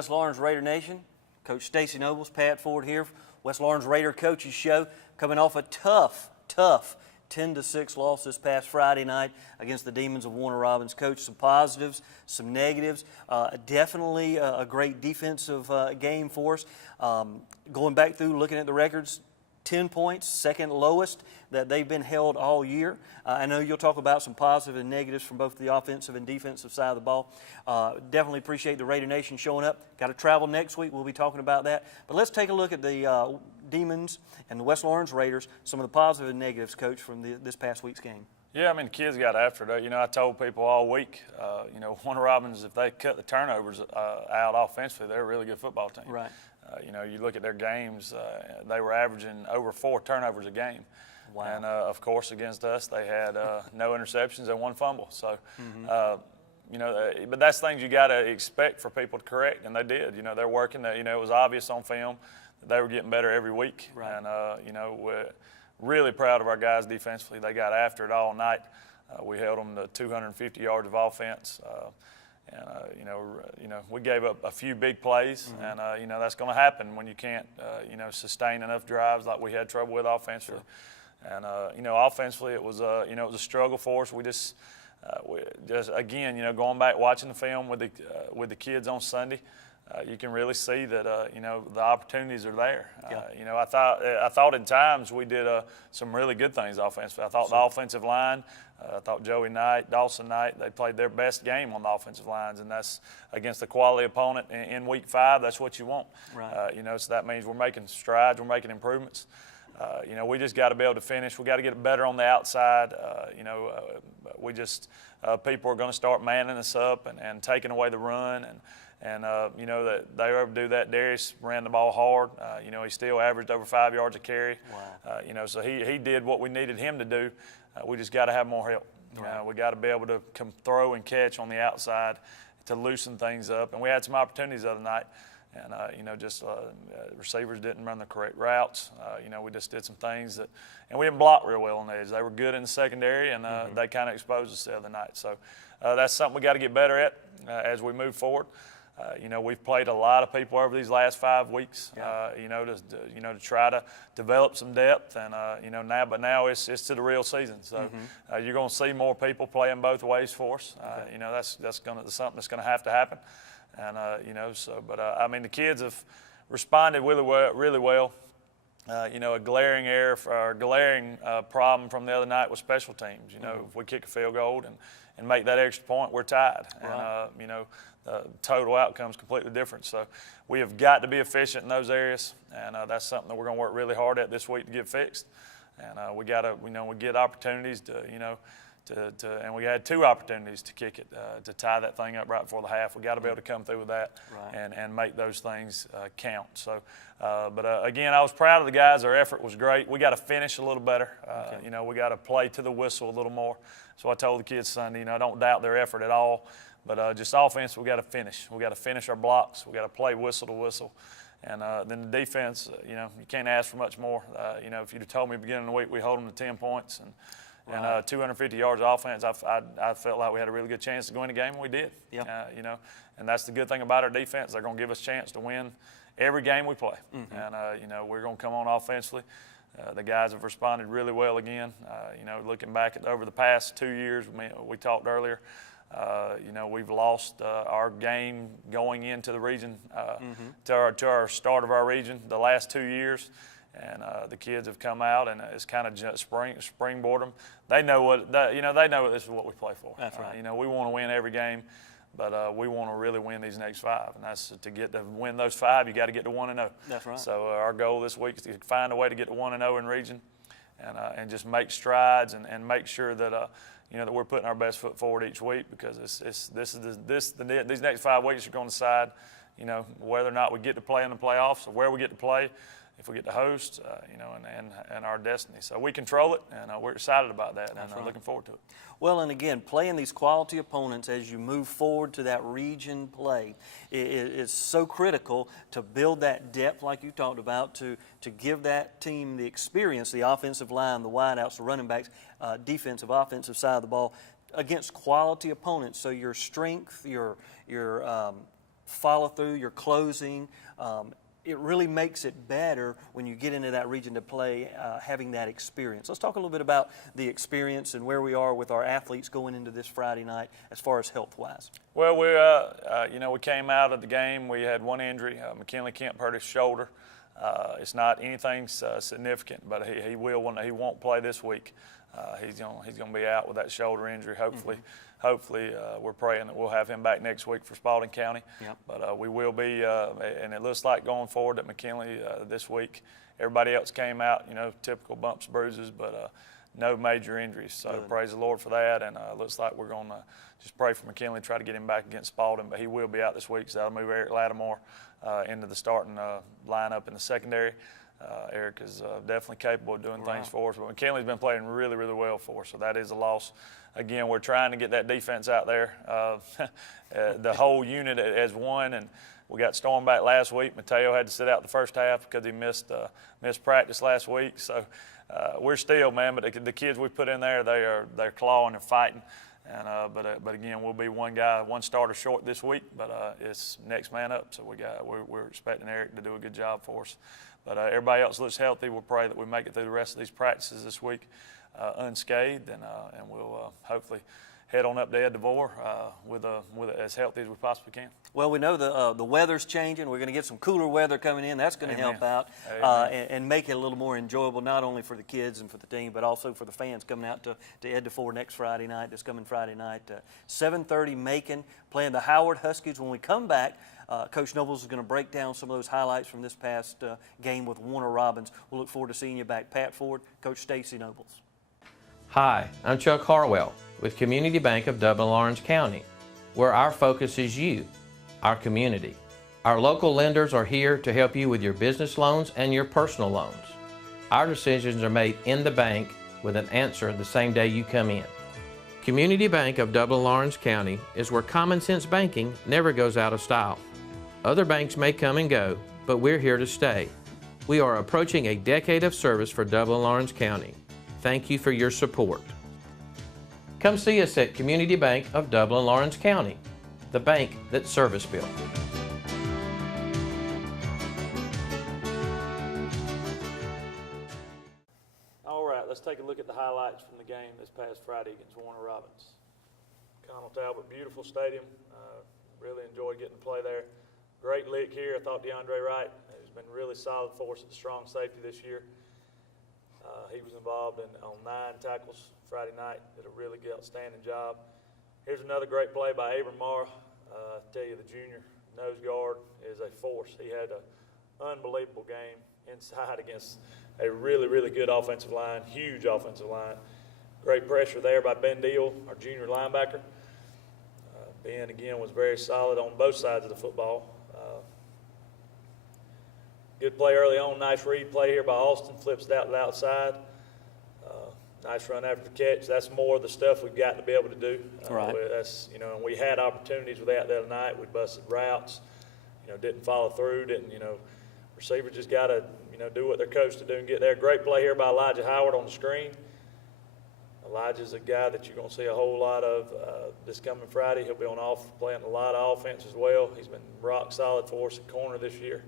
West Lawrence Raider Nation. Coach Stacy Nobles, Pat Ford here, West Lawrence Raider Coaches Show, coming off a tough 10-6 loss this past Friday night against the Demons of Warner Robins. Coach, some positives, some negatives. Definitely a great defensive game for us. Going back through, looking at the records, 10 points, second lowest that they've been held all year. I know you'll talk about some positive and negatives from both the offensive and defensive side of the ball. Definitely appreciate the Raider Nation showing up. Got to travel next week. We'll be talking about that. But let's take a look at the Demons and the West Lawrence Raiders, some of the positive and negatives, Coach, from this past week's game. Yeah, I mean, the kids got after it. You know, I told people all week, Warner Robins, if they cut the turnovers out offensively, they're a really good football team. Right. You look at their games, they were averaging over 4 turnovers a game. Wow. And, of course, against us, they had no interceptions and 1 fumble. So, but that's things you got to expect for people to correct, and they did. You know, they're working. It was obvious on film that they were getting better every week. Right. And, we're really proud of our guys defensively. They got after it all night. We held them to 250 yards of offense. We gave up a few big plays, and that's going to happen when you can't, sustain enough drives like we had trouble with offensively. Sure. And offensively, it was it was a struggle for us. We just again, going back watching the film with the kids on Sunday, you can really see that the opportunities are there. Yeah. I thought at times we did some really good things offensively. I thought the offensive line. I thought Joey Knight, Dawson Knight, they played their best game on the offensive lines, and that's against a quality opponent in Week 5. That's what you want. Right. So that means we're making strides, we're making improvements. We just got to be able to finish. We got to get better on the outside. People are going to start manning us up and taking away the run, and that they were able to do that. Darius ran the ball hard. He still averaged over 5 yards a carry. Wow. So he did what we needed him to do. We just got to have more help. Right. We got to be able to come throw and catch on the outside to loosen things up. And we had some opportunities the other night. And, receivers didn't run the correct routes. We just did some things and we didn't block real well on the edge. They were good in the secondary, and they kind of exposed us the other night. So that's something we got to get better at as we move forward. We've played a lot of people over these last 5 weeks, to try to develop some depth, and now it's to the real season. So you're going to see more people playing both ways for us. Okay. That's something that's going to have to happen, and the kids have responded really well. A glaring error or glaring problem from the other night was special teams. If we kick a field goal and make that extra point, we're tied. Right. And the total outcome is completely different. So we have got to be efficient in those areas, and that's something that we're going to work really hard at this week to get fixed. And we got to, we get opportunities and we had 2 opportunities to kick it, to tie that thing up right before the half. We got to be able to come through with that. Right. and make those things count. So, again, I was proud of the guys. Their effort was great. We got to finish a little better. Okay. We got to play to the whistle a little more. So I told the kids Sunday, I don't doubt their effort at all. But just offense, we got to finish. We got to finish our blocks. We got to play whistle to whistle. And then the defense, you can't ask for much more. If you'd have told me beginning of the week we hold them to 10 points and 250 yards of offense, I felt like we had a really good chance to go in the game, and we did. Yeah. And that's the good thing about our defense. They're going to give us a chance to win every game we play. And we're going to come on offensively. The guys have responded really well again. Looking back at over the past 2 years, we talked earlier. We've lost our game going into the region, to our start of our region the last 2 years, and the kids have come out and it's kind of just springboard them. They know they know this is what we play for. That's right. We want to win every game, but we want to really win these next 5, and that's to win those 5. You got to get to 1-0. That's right. So our goal this week is to find a way to get to 1-0 in region, and just make strides and make sure that. That we're putting our best foot forward each week, because these next 5 weeks are going to decide, whether or not we get to play in the playoffs or where we get to play, if we get to host, and our destiny. So we control it, and we're excited about that, and right. looking forward to it. Well, and again, playing these quality opponents as you move forward to that region play is so critical to build that depth like you talked about, to give that team the experience, the offensive line, the wideouts, the running backs, defensive, offensive side of the ball against quality opponents. So your strength, your follow through, your closing. It really makes it better when you get into that region to play, having that experience. Let's talk a little bit about the experience and where we are with our athletes going into this Friday night as far as health-wise. Well, we came out of the game. We had one injury. McKinley Kemp hurt his shoulder. It's not anything significant, but he won't play this week. He's gonna be out with that shoulder injury. Hopefully, we're praying that we'll have him back next week for Spalding County. Yep. But we will be, and it looks like going forward at McKinley this week. Everybody else came out, typical bumps, bruises, but no major injuries. So Good. praise the Lord for that. And it looks like we're going to just pray for McKinley, try to get him back against Spalding. But he will be out this week, so that'll move Eric Lattimore into the starting lineup in the secondary. Eric is definitely capable of doing things for us. But McKinley's been playing really, really well for us, so that is a loss. Again, we're trying to get that defense out there. The whole unit as one, and we got stormed back last week. Mateo had to sit out the first half because he missed practice last week. So we're still, man, but the kids we put in there, they're clawing and fighting. And but again, we'll be one starter short this week, but it's next man up. So we're expecting Eric to do a good job for us. But everybody else looks healthy. We'll pray that we make it through the rest of these practices this week unscathed, and we'll hopefully head on up to Ed DeVore with as healthy as we possibly can. Well, we know the weather's changing. We're going to get some cooler weather coming in. That's going to help out and make it a little more enjoyable, not only for the kids and for the team, but also for the fans coming out to Ed DeVore next Friday night, this coming Friday night. 7:30 Macon playing the Howard Huskies. When we come back, Coach Nobles is going to break down some of those highlights from this past game with Warner Robins. We'll look forward to seeing you back. Pat Ford, Coach Stacy Nobles. Hi, I'm Chuck Harwell with Community Bank of Dublin-Lawrence County, where our focus is you, our community. Our local lenders are here to help you with your business loans and your personal loans. Our decisions are made in the bank with an answer the same day you come in. Community Bank of Dublin-Lawrence County is where common sense banking never goes out of style. Other banks may come and go, but we're here to stay. We are approaching a decade of service for Dublin-Lawrence County. Thank you for your support. Come see us at Community Bank of Dublin-Lawrence County, the bank that's service-built. All right, let's take a look at the highlights from the game this past Friday against Warner Robins. Connell Talbot, beautiful stadium. Really enjoyed getting to play there. Great lick here. I thought DeAndre Wright has been really solid for us at the strong safety this year. He was involved on 9 tackles Friday night. Did a really good, outstanding job. Here's another great play by Abram Marr. I tell you, the junior nose guard is a force. He had an unbelievable game inside against a really, really good offensive line, huge offensive line. Great pressure there by Ben Deal, our junior linebacker. Ben, again, was very solid on both sides of the football. Good play early on, nice read play here by Austin, flips it out to the outside. Nice run after the catch. That's more of the stuff we've got to be able to do. Right. And we had opportunities with that the other night. We busted routes, didn't follow through, receivers just got to, do what they're coached to do and get there. Great play here by Elijah Howard on the screen. Elijah's a guy that you're going to see a whole lot of this coming Friday. He'll be playing a lot of offense as well. He's been rock solid for us at corner this year.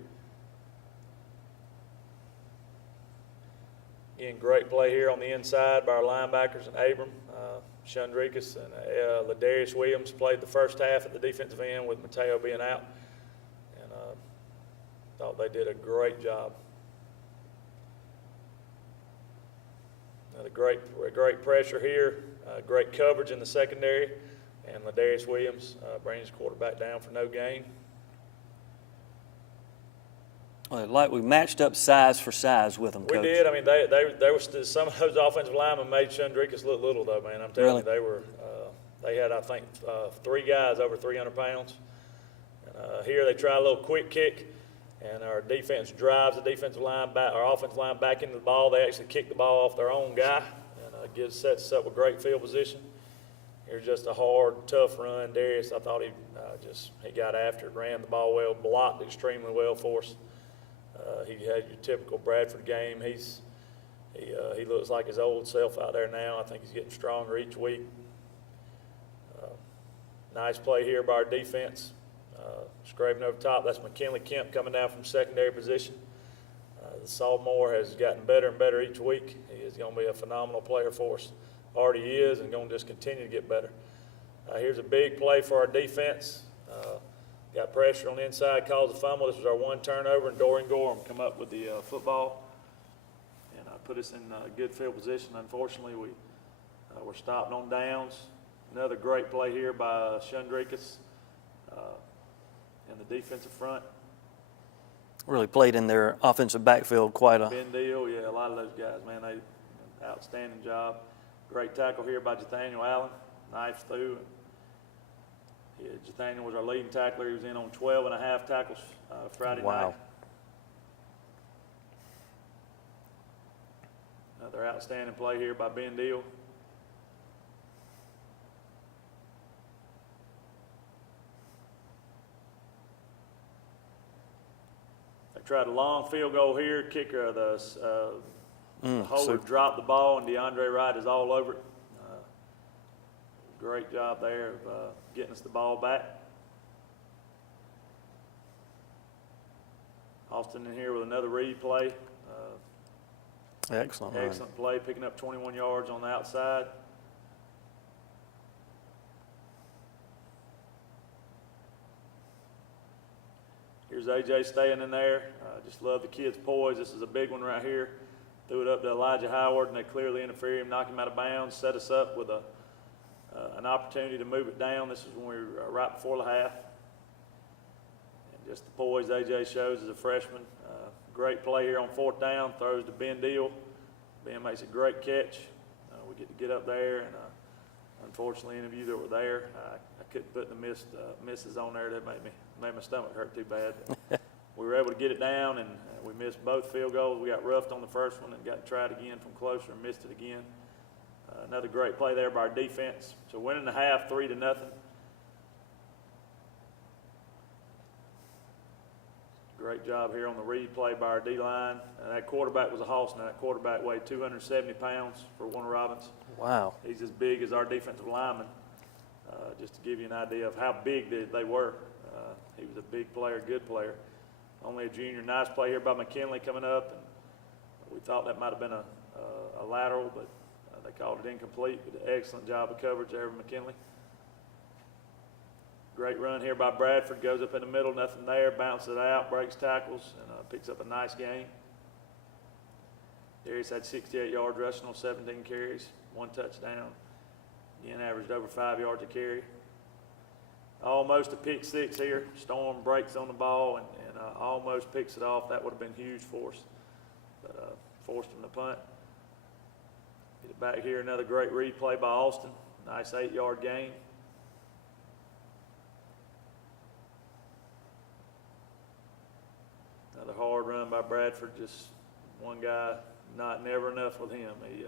Again, great play here on the inside by our linebackers and Abram. Shundrikas and Ladarius Williams played the first half at the defensive end with Mateo being out. And thought they did a great job. Another great pressure here, great coverage in the secondary, and Ladarius Williams brings the quarterback down for no gain. Well, like we matched up size for size with them, Coach. We did. I mean, they were still, some of those offensive linemen made Shundrikas look little, though, man. I'm telling you, they had, I think, 3 guys over 300 pounds. And, here they try a little quick kick, and our defense drives the defensive line back, our offensive line back into the ball. They actually kick the ball off their own guy, and sets us up with great field position. Here's just a hard, tough run. Darius, I thought he got after it, ran the ball well, blocked extremely well for us. He had your typical Bradford game. He looks like his old self out there now. I think he's getting stronger each week. Nice play here by our defense. Scraping over top, that's McKinley Kemp coming down from secondary position. The sophomore has gotten better and better each week. He is going to be a phenomenal player for us. Already is, and going to just continue to get better. Here's a big play for our defense. Got pressure on the inside, caused a fumble. This was our one turnover, and Dorian Gorham come up with the football and put us in good field position. Unfortunately, we were stopped on downs. Another great play here by Shundrikas in the defensive front. Really played in their offensive backfield quite a. Ben Deal, yeah, a lot of those guys, man, they outstanding job. Great tackle here by Nathaniel Allen, knife through. Yeah, Nathaniel was our leading tackler. He was in on 12 and a half tackles Friday night. Another outstanding play here by Ben Deal. Tried a long field goal here. Kicker of the holder dropped the ball, and DeAndre Wright is all over it. Great job there of getting us the ball back. Austin in here with another replay. Excellent. Excellent play, picking up 21 yards on the outside. Here's AJ staying in there. Just love the kid's poise. This is a big one right here. Threw it up to Elijah Howard, and they clearly interfered him, knocked him out of bounds, set us up with an opportunity to move it down. This is when we were right before the half. And just the poise AJ shows as a freshman. Great play here on fourth down. Throws to Ben Deal. Ben makes a great catch. We get to get up there, and unfortunately, any of you that were there, I couldn't put the misses on there. That made my stomach hurt too bad. We were able to get it down, and we missed both field goals. We got roughed on the first one and got tried again from closer and missed it again. Another great play there by our defense. So winning the half 3-0. Great job here on the replay by our D-line. That quarterback was a hoss. Now that quarterback weighed 270 pounds for Warner Robins. Wow. He's as big as our defensive lineman. Just to give you an idea of how big they were. He was a big player, good player. Only a junior. Nice play here by McKinley coming up. And we thought that might have been a lateral, but they called it incomplete. But an excellent job of coverage there by McKinley. Great run here by Bradford. Goes up in the middle, nothing there. Bounces it out, breaks tackles, and picks up a nice gain. Darius had 68 yards rushing on 17 carries, 1 touchdown. Again, averaged over 5 yards a carry. Almost a pick six here. Storm breaks on the ball and almost picks it off. That would have been huge for us, but forced him to punt. Get it back here. Another great replay by Austin. Nice 8-yard gain. Another hard run by Bradford. Just one guy, never enough with him. He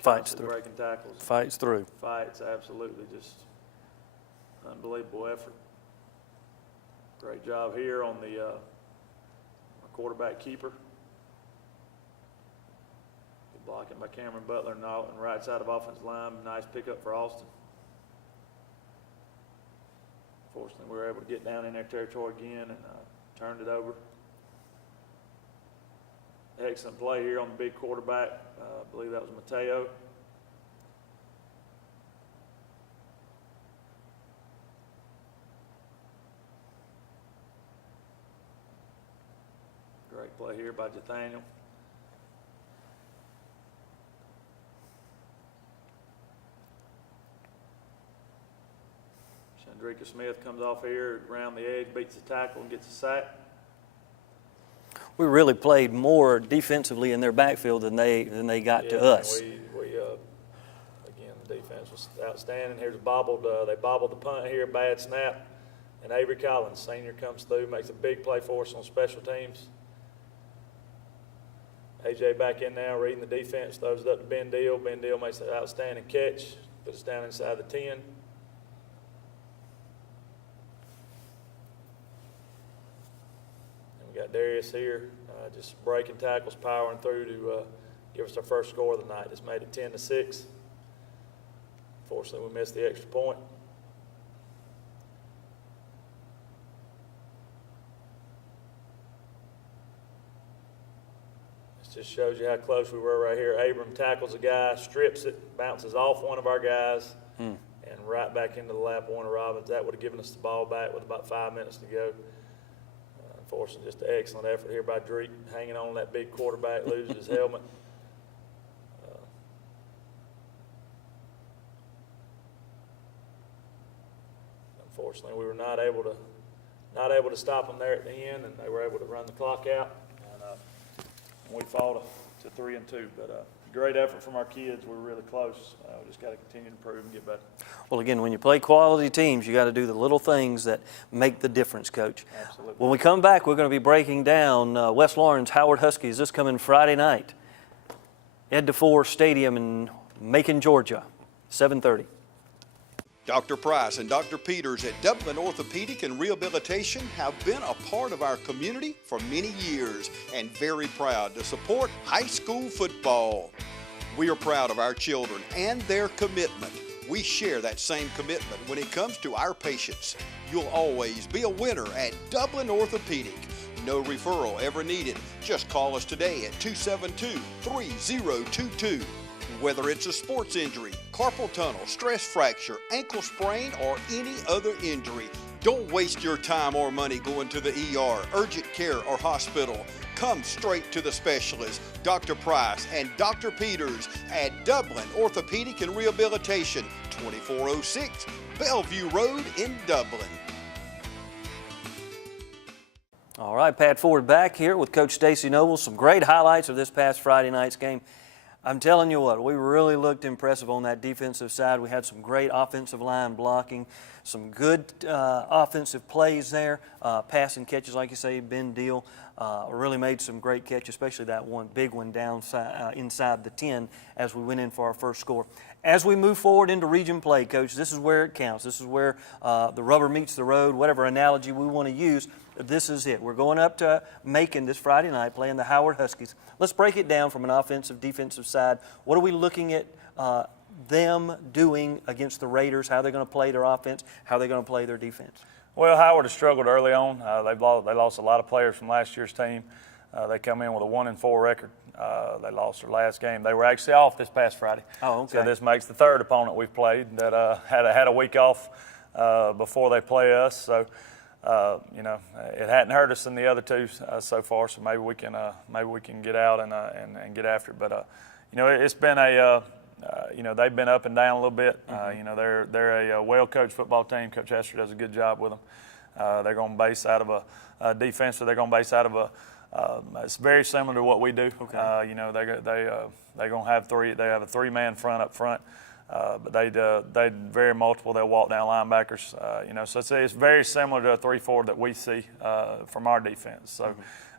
Fights through. Breaking tackles. Fights through. Fights, absolutely. Just unbelievable effort. Great job here on the quarterback keeper. Good blocking by Cameron Butler and right side of offensive line. Nice pickup for Austin. Fortunately, we were able to get down in their territory again and turned it over. Excellent play here on the big quarterback. I believe that was Mateo. Great play here by Nathaniel. Shandrika Smith comes off here around the edge, beats the tackle, and gets a sack. We really played more defensively in their backfield than they got to us. Again, the defense was outstanding. Here's a bobbled. They bobbled the punt here, bad snap, and Avery Collins, senior, comes through, makes a big play for us on special teams. AJ back in now, reading the defense, throws it up to Ben Deal. Ben Deal makes an outstanding catch, puts us down inside the 10. And we got Darius here, just breaking tackles, powering through to give us our first score of the night. It's made it 10-6. Fortunately, we missed the extra point. Just shows you how close we were right here. Abram tackles a guy, strips it, bounces off one of our guys, and right back into the lap of Warner Robbins. That would have given us the ball back with about 5 minutes to go. Unfortunately, just an excellent effort here by Drake, hanging on that big quarterback, loses his helmet. Unfortunately, we were not able to stop them there at the end, and they were able to run the clock out. And we fought to 3-2. But great effort from our kids. We were really close. We just got to continue to improve and get better. Well, again, when you play quality teams, you got to do the little things that make the difference, Coach. Absolutely. When we come back, we're going to be breaking down West Lawrence Howard Huskies this coming Friday night. Ed DeFore Stadium in Macon, Georgia, 7:30. Dr. Price and Dr. Peters at Dublin Orthopedic and Rehabilitation have been a part of our community for many years and very proud to support high school football. We are proud of our children and their commitment. We share that same commitment when it comes to our patients. You'll always be a winner at Dublin Orthopedic. No referral ever needed. Just call us today at 272-3022. Whether it's a sports injury, carpal tunnel, stress fracture, ankle sprain, or any other injury, don't waste your time or money going to the ER, urgent care, or hospital. Come straight to the specialist, Dr. Price and Dr. Peters at Dublin Orthopedic and Rehabilitation, 2406 Bellevue Road in Dublin. All right, Pat Ford back here with Coach Stacy Noble. Some great highlights of this past Friday night's game. I'm telling you what, we really looked impressive on that defensive side. We had some great offensive line blocking, some good offensive plays there, passing catches, like you say, Ben Deal really made some great catches, especially that one big one down inside the 10 as we went in for our first score. As we move forward into region play, Coach, this is where it counts. This is where the rubber meets the road, whatever analogy we want to use. This is it. We're going up to Macon this Friday night playing the Howard Huskies. Let's break it down from an offensive, defensive side. What are we looking at them doing against the Raiders, how they're going to play their offense, how they're going to play their defense? Well, Howard has struggled early on. They lost a lot of players from last year's team. They come in with a 1-4 record. They lost their last game. They were actually off this past Friday. Oh, okay. So this makes the third opponent we've played that had a week off before they play us. So, it hadn't hurt us in the other two so far. So maybe we can get out and get after it. But it's been they've been up and down a little bit. They're a well-coached football team. Coach Hester does a good job with them. They're going to base out of a defense, so they're going to base out of it's very similar to what we do. Okay. They're going to have three. They have a three-man front up front, but they very multiple. They'll walk down linebackers. So it's very similar to a 3-4 that we see from our defense. So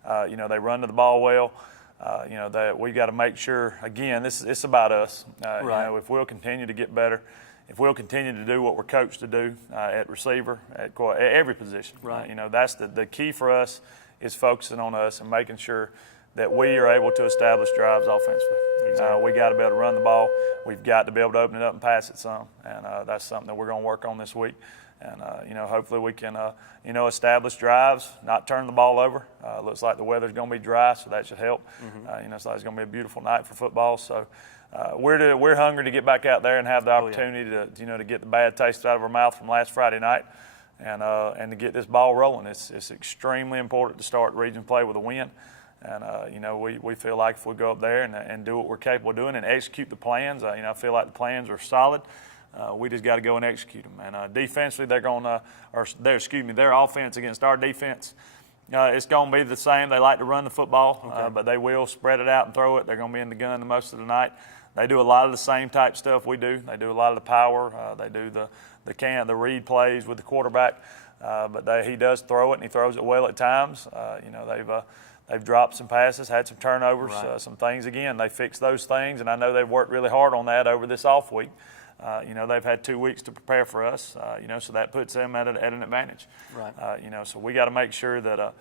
they run to the ball well. That we got to make sure. Again, it's about us. Right. If we'll continue to get better, if we'll continue to do what we're coached to do at receiver, at every position. Right. That's the key for us. Is focusing on us and making sure that we are able to establish drives offensively. Exactly. We got to be able to run the ball. We've got to be able to open it up and pass it some, and that's something that we're going to work on this week. And hopefully we can establish drives, not turn the ball over. Looks like the weather's going to be dry, so that should help. So it's going to be a beautiful night for football. So we're hungry to get back out there and have the opportunity to get the bad taste out of our mouth from last Friday night. And to get this ball rolling. It's extremely important to start region play with a win. And, we feel like if we go up there and do what we're capable of doing and execute the plans, I feel like the plans are solid. We just got to go and execute them. And defensively, their offense against our defense, it's going to be the same. They like to run the football, but they will spread it out and throw it. They're going to be in the gun the most of the night. They do a lot of the same type stuff we do. They do a lot of the power. They do the read plays with the quarterback, but he does throw it, and he throws it well at times. They've dropped some passes, had some turnovers, some things. Again, they fixed those things, and I know they've worked really hard on that over this off week. They've had 2 weeks to prepare for us, so that puts them at an advantage. Right. So we got to make sure that,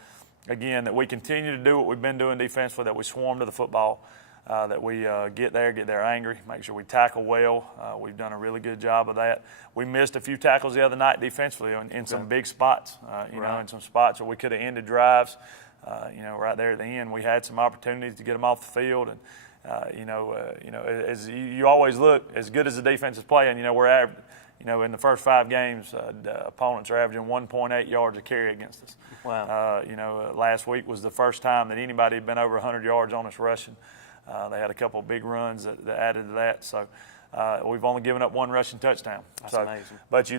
again, that we continue to do what we've been doing defensively, that we swarm to the football. That we get there angry, make sure we tackle well. We've done a really good job of that. We missed a few tackles the other night defensively in some big spots, in some spots where we could have ended drives. right there at the end, we had some opportunities to get them off the field, and as you always look, as good as the defense is playing, we're in the first 5 games, the opponents are averaging 1.8 yards a carry against us. Wow. Last week was the first time that anybody had been over 100 yards on us rushing. They had a couple of big runs that added to that. So we've only given up 1 rushing touchdown. That's amazing. But you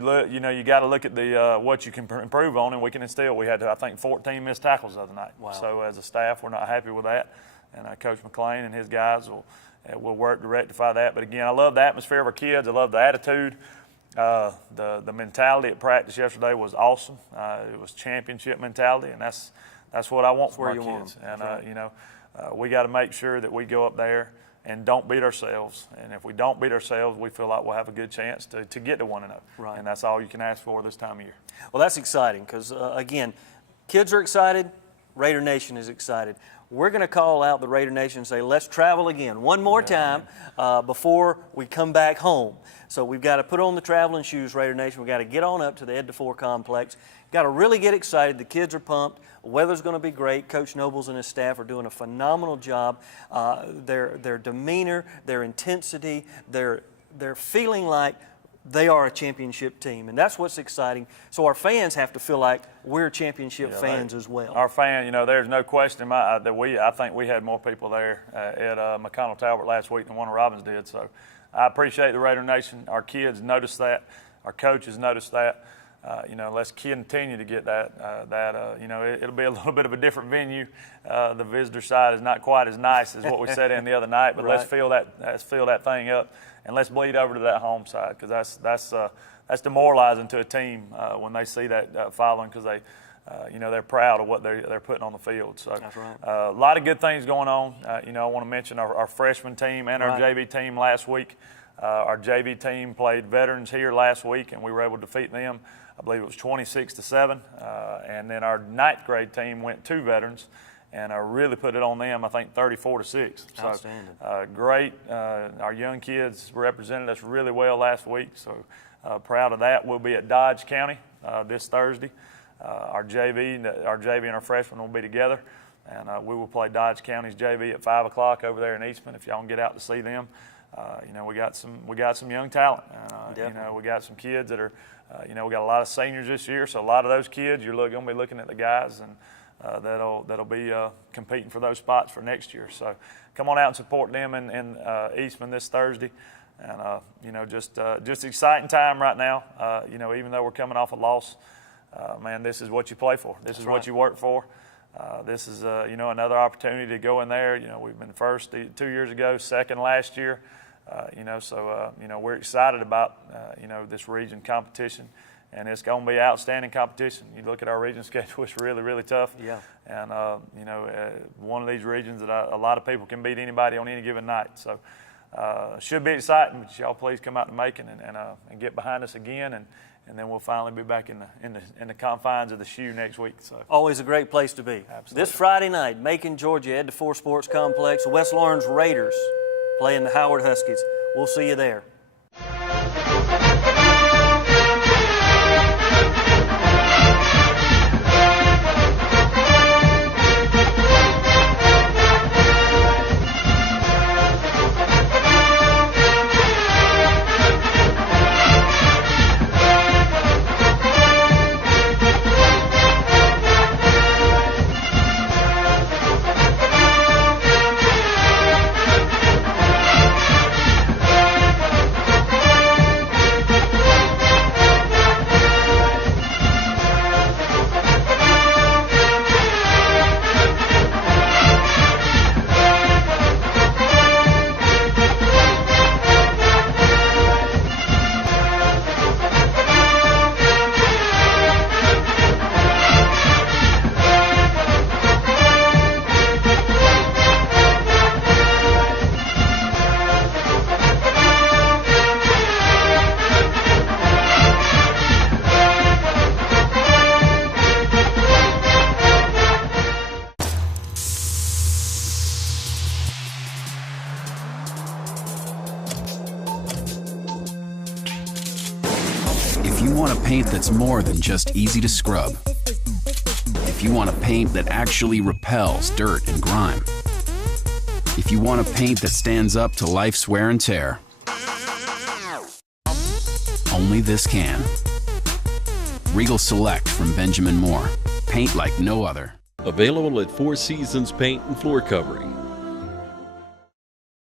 got to look at the what you can improve on, and we can instill. We had, I think, 14 missed tackles the other night. Wow. So as a staff, we're not happy with that. And Coach McLean and his guys will work to rectify that. But again, I love the atmosphere of our kids. I love the attitude. The mentality at practice yesterday was awesome. It was championship mentality, and that's what I want for our kids. And we got to make sure that we go up there and don't beat ourselves. And if we don't beat ourselves, we feel like we'll have a good chance to get to 1-0. Right. And that's all you can ask for this time of year. Well, that's exciting because, again, kids are excited. Raider Nation is excited. We're going to call out the Raider Nation and say, let's travel again one more time before we come back home. So we've got to put on the traveling shoes, Raider Nation. We've got to get on up to the Ed DeFore complex. Got to really get excited. The kids are pumped. The weather's going to be great. Coach Nobles and his staff are doing a phenomenal job. Their demeanor, their intensity, they're feeling like they are a championship team, and that's what's exciting. So our fans have to feel like we're championship fans as well. Our fan, there's no question I think we had more people there at McConnell Talbot last week than Warner Robins did. So I appreciate the Raider Nation. Our kids noticed that. Our coaches noticed that. Let's continue to get that. It'll be a little bit of a different venue. The visitor side is not quite as nice as what we sat in the other night, but Right. let's fill that thing up, and let's bleed over to that home side, because that's demoralizing to a team when they see that following, because they're proud of what they're putting on the field. So That's right. a lot of good things going on. I want to mention our freshman team and our Right. JV team last week. Our JV team played veterans here last week, and we were able to defeat them. I believe it was 26-7. And then our 9th grade team went to veterans, and I really put it on them, I think 34-6. So, Outstanding. great. Our young kids represented us really well last week, so proud of that. We'll be at Dodge County this Thursday. Our JV and our freshmen will be together, and we will play Dodge County's JV at 5 o'clock over there in Eastman if y'all can get out to see them. We got some young talent. We got some kids that are, we got a lot of seniors this year, so a lot of those kids you're going to be looking at the guys and that'll be competing for those spots for next year. So come on out and support them in Eastman this Thursday, and just exciting time right now. Even though we're coming off a loss, man, this is what you play for. This is right. what you work for. This is another opportunity to go in there. We've been first 2 years ago, second last year. We're excited about this region competition, and it's going to be outstanding competition. You look at our region schedule; it's really, really tough. Yeah. And one of these regions that a lot of people can beat anybody on any given night. So should be exciting. But y'all please come out to Macon and get behind us again, and then we'll finally be back in the confines of the shoe next week. So Always a great place to be. Absolutely. This Friday night, Macon, Georgia, Ed DeFore Sports Complex, West Lawrence Raiders playing the Howard Huskies. We'll see you there. If you want a paint that's more than just easy to scrub, if If you want a paint that actually repels dirt and grime. If you want a paint that stands up to life's wear and tear. Only this can. Regal Select from Benjamin Moore. Paint like no other. Available at Four Seasons Paint and Floor Covering.